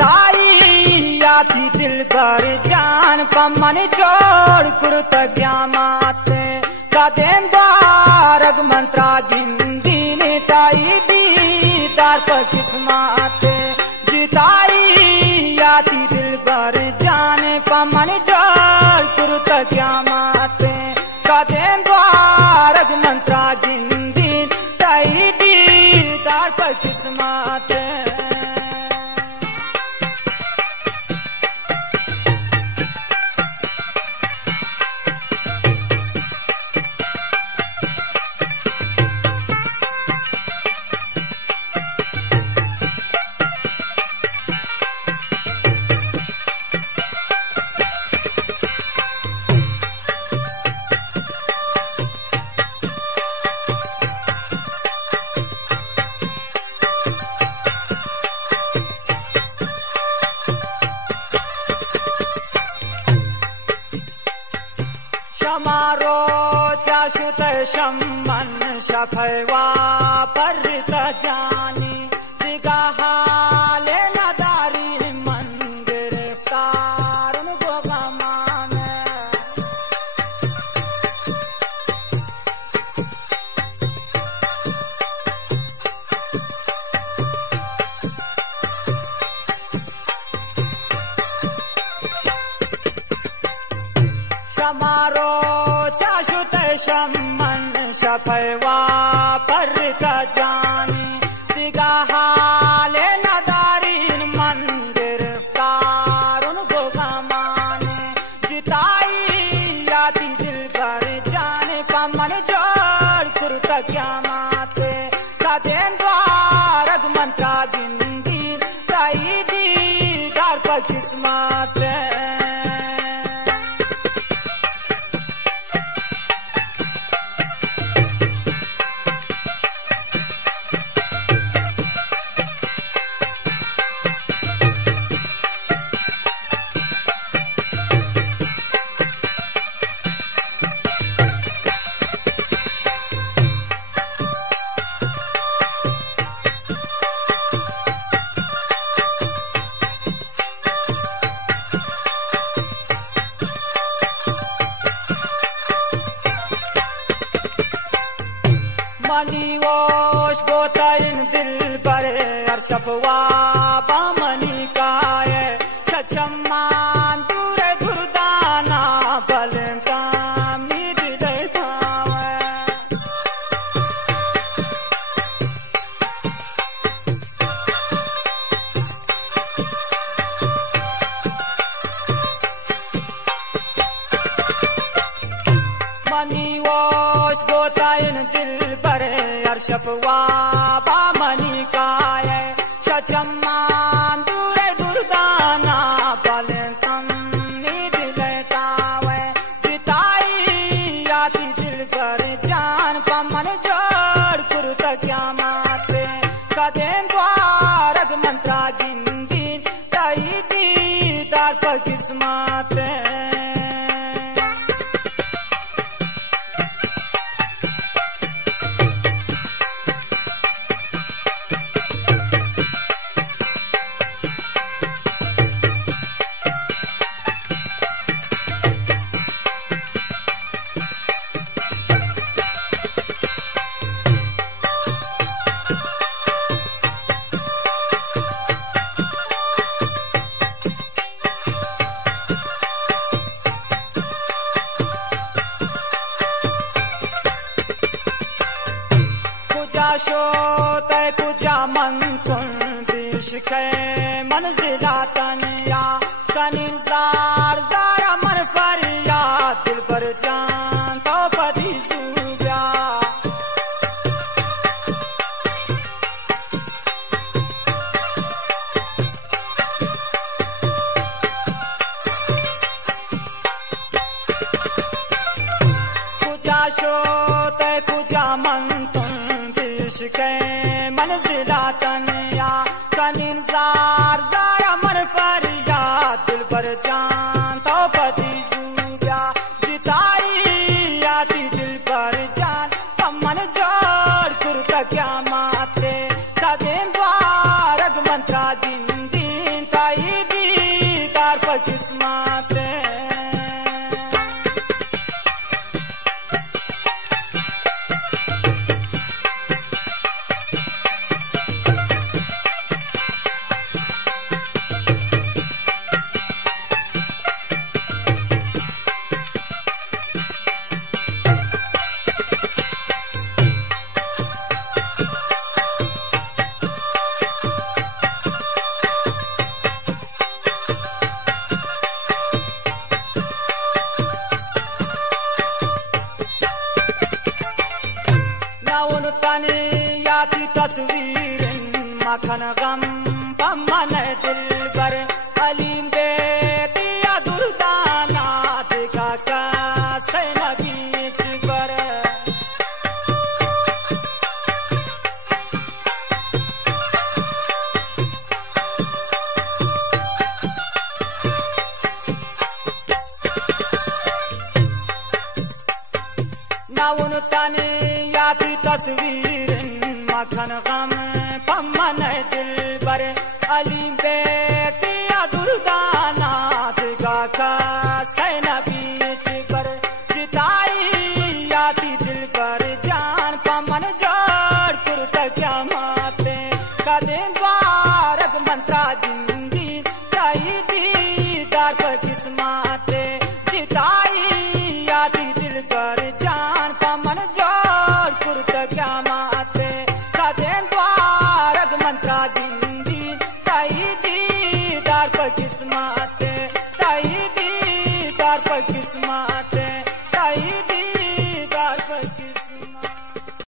जिताई याती दिल कर जान पमन छोड़ कुरुत ज्ञामाते कदें द्वारग मंत्रा जिंदी नेताई दीदार पर किस्माते जिताई याती दिल कर जान पमन छोड़ कुरुत ज्ञामाते कदें द्वारग मंत्रा जिंदी ताई दीदार पर किस्माते समारो चाशुत शम्मन शफैवा परित जानी दिगाहाले नदारी मन गिरफ्तार गोगमान समारो चाशुत शम्मन शफैवा परित जानी दिगाहाले नदारीन मन गिरफ्तार उनको गमाने जिताई याती दिल कर जाने का मन जोड़ कुरुत ज्ञामाते सदें द्वारग मंत्रा जिंदी ताई दीदार पर किस्माते मनीवोश गोताइन दिल पर अर्शफवा बामनी काय छचम्मान दूर दुर्दाना बलंका मीर देखावे मनीवोश गोताइन दिल अर्शफवा बामनी काय छचम्मान दूर दुर्दाना बलंकम निध लेतावे जिताई याती दिल कर जान पमन जोड़ कुरुत ज्ञामाते कदें द्वारग मंत्रा जिंदी ताई दीदार पर किस्माते शोत कुजा मन सुन दिश के मंजिला तनिया कनिजार जारा मन फरिया दिल पर जान तो पदी सूब्या कुजा शोत कुजा मन के मंजिला तनिया कनिजार जारा मन फरिया दिल पर जान तो पति सूब्या जिताई याती दिल पर जान पमन जोड़ कुरुत क्या माते सदें द्वारग मंत्रा जिंदी ताई किस्मत तने याती तस्वीर मखन गम पमन दिल पर अलीम बेतिया दुर्दाना दिखा का सैनगीत पर नाउन तने याती तस्वीर मखन गम पमन दिल पर अली बेतिया दुर्दान